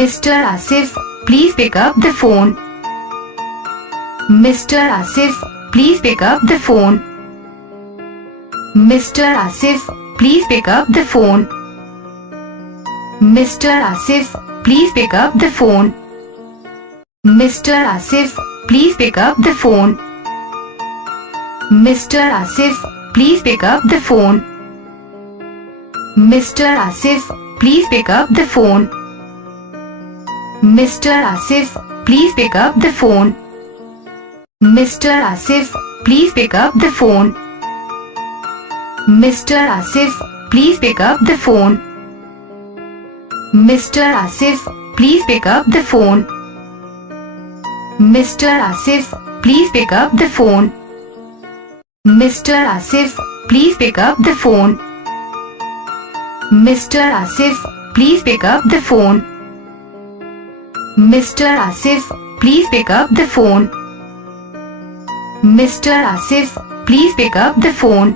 Mr. Ashif, please pick up the phone. Mr. Ashif, please pick up the phone. Mr. Ashif, please pick up the phone. Mr. Ashif, please pick up the phone. Mr. Ashif, please pick up the phone. Mr. Ashif, please pick up the phone. Mr. Ashif, please pick up the phone. Mr. Ashif, please pick up the phone. Mr. Ashif, please pick up the phone. Mr. Ashif, please pick up the phone. Mr. Ashif, please pick up the phone. Mr. Ashif, please pick up the phone. Mr. Ashif, please pick up the phone. Mr. Ashif, please pick up the phone. Mr. Ashif, please pick up the phone. Mr. Ashif, please pick up the phone.